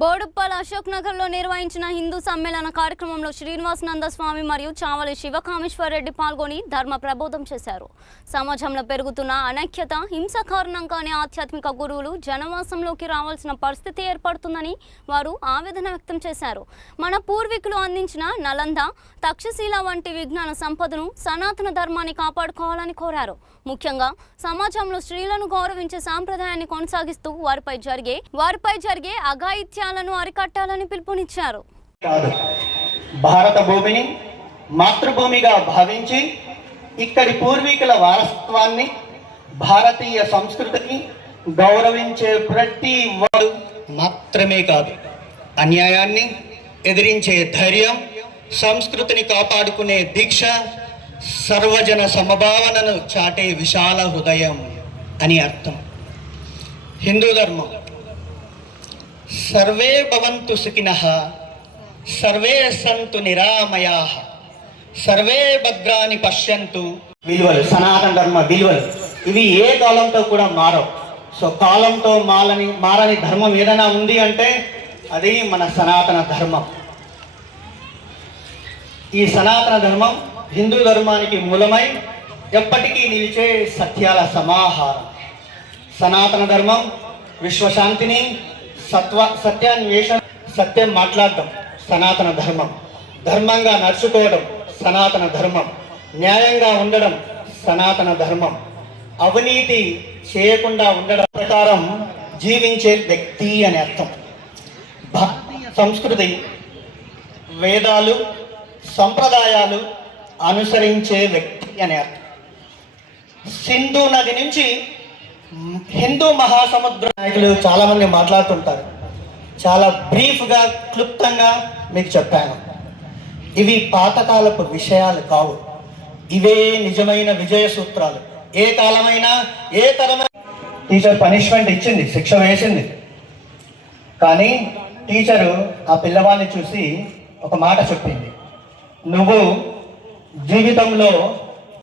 బోడుప్పల్ అశోక్ నగర్లో నిర్వహించిన హిందూ సమ్మేళన కార్యక్రమంలో శ్రీనివాసానంద స్వామి మరియు చావలి శివకామేశ్వర్ రెడ్డి పాల్గొని ధర్మ ప్రబోధం చేశారు. సమాజంలో పెరుగుతున్న అనైక్యత, హింస కారణంగానే ఆధ్యాత్మిక గురువులు జనవాసంలోకి రావాల్సిన పరిస్థితి ఏర్పడుతుందని వారు ఆవేదన వ్యక్తం చేశారు. మన పూర్వీకులు అందించిన నలంద, తక్షశిల వంటి విజ్ఞాన సంపదను, సనాతన ధర్మాన్ని కాపాడుకోవాలని కోరారు. ముఖ్యంగా సమాజంలో స్త్రీలను గౌరవించే సాంప్రదాయాన్ని కొనసాగిస్తూ వారిపై జరిగే అఘాయిత్యాలను అరికట్టాలని పిలుపునిచ్చారు. భారత భూమిని మాతృభూమిగా భావించి ఇక్కడి పూర్వీకుల వారసత్వాన్ని, భారతీయ సంస్కృతిని గౌరవించే ప్రతి వారు మాత్రమే కాదు, అన్యాయాన్ని ఎదిరించే ధైర్యం, సంస్కృతిని కాపాడుకునే దీక్ష, సర్వజన సమభావనను చాటే విశాల హృదయం అని అర్థం. హిందూ ధర్మం సర్వే భవంతు సుఖినః, సర్వే సంతు నిరామయాః, సర్వే భద్రాని పశ్యంతు. విలువలు, సనాతన ధర్మ విలువలు ఇవి ఏ కాలంతో కూడా మారవు. సో కాలంతో మారని ధర్మం ఏదైనా ఉంది అంటే అది మన సనాతన ధర్మం. ఈ సనాతన ధర్మం హిందూ ధర్మానికి మూలమై ఎప్పటికీ నిలిచే సత్యాల సమాహారం. సనాతన ధర్మం విశ్వశాంతిని, సత్యాన్వేషణ, సత్యం మాట్లాడటం సనాతన ధర్మం, ధర్మంగా నడుచుకోవడం సనాతన ధర్మం, న్యాయంగా ఉండడం సనాతన ధర్మం, అవినీతి చేయకుండా ఉండడం ప్రకారం జీవించే వ్యక్తి అని అర్థం. భారతీయ సంస్కృతి, వేదాలు, సంప్రదాయాలు అనుసరించే వ్యక్తి అని అర్థం. సింధు నది నుంచి హిందూ మహాసముద్ర నాయకులు చాలామంది మాట్లాడుతుంటారు. చాలా బ్రీఫ్గా, క్లుప్తంగా మీకు చెప్పాను. ఇవి పాతకాలపు విషయాలు కావు, ఇవే నిజమైన విజయ సూత్రాలు. ఏ కాలమైనా, ఏ తరమైన టీచర్ పనిష్మెంట్ ఇచ్చింది, శిక్ష వేసింది. కానీ టీచరు ఆ పిల్లవాడిని చూసి ఒక మాట చెప్పింది, నువ్వు జీవితంలో